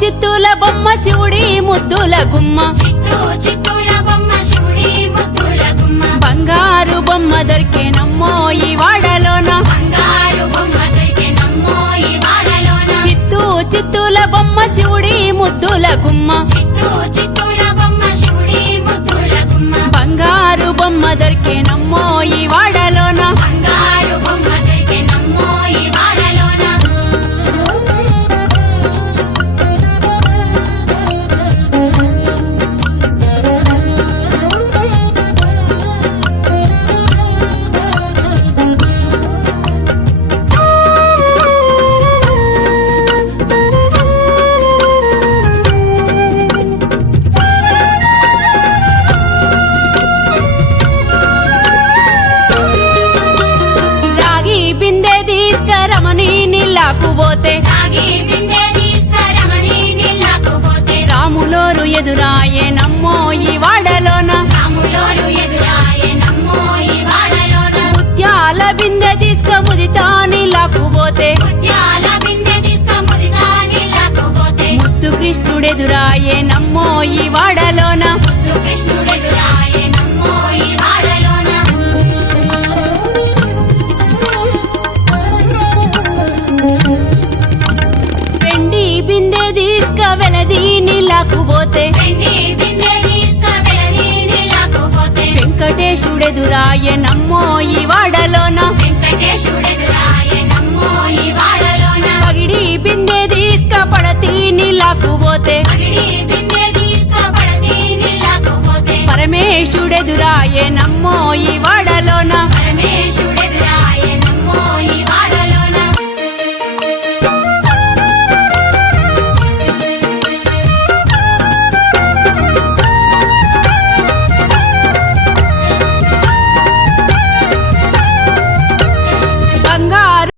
చిత్తుల బొమ్మ శివుడి ముద్దుల గుమ్మ చిత్తూల బొమ్మ శివుడి ముద్దుల గుమ్మ బంగారు బొమ్మ దొరికేనమ్మో ఈ వాడలోన బంగారు బొమ్మ దొరికెనమ్మో ఈ వాడలోన చిత్తుల బొమ్మ శివుడి ముద్దుల గుమ్మ చిత్తూల బొమ్మ శివుడి ముద్దుల గుమ్మ బంగారు బొమ్మ దొరికేనమ్మో ఈ వాడలోన బంగారు బొమ్మ దొరికెనమ్మో ఈ వాడలోన రాగి బిందె తీసుకరమని నీళ్ళకు పోతే రాగి బిందె తీసుకురమని నీళ్ళకు పోతే రాములోరు ఎదురాయేనమ్మో ఈ వాడలోన రాములోరు ఎదురాయెనమ్మో ఈ వాడలోన ముత్యాల బిందె తీసుక ముదితా నీళ్ళకు పోతే ముత్యాల బిందె తీసుకుముదితా నీళ్ళకు పోతే ముత్తు కృష్ణుడెదురాయేనమ్మో ఈ వాడలోన ముద్దు కృష్ణుడెదురాయెనమ్మో ఈ వాడలోన వెండి బిందె తీసుక వెలది నీళ్ళకు పోతే వెండి బిందె తీసుకువెళ్ళి నీళ్ళకు పోతే వెంకటేశుడెదురాయేనమ్మో ఈ వాడలోన వెంకటేశుడెదురాయెనమ్మో ఈ వాడలోన పగిడి బిందె తీసుక పడతి నీళ్ళకు పోతే పగిడి బిందె తీసుకుపడతి నీళ్ళకు పోతే పరమేశుడెదురాయేనమ్మో ఈ వాడలోన పరమేశుడు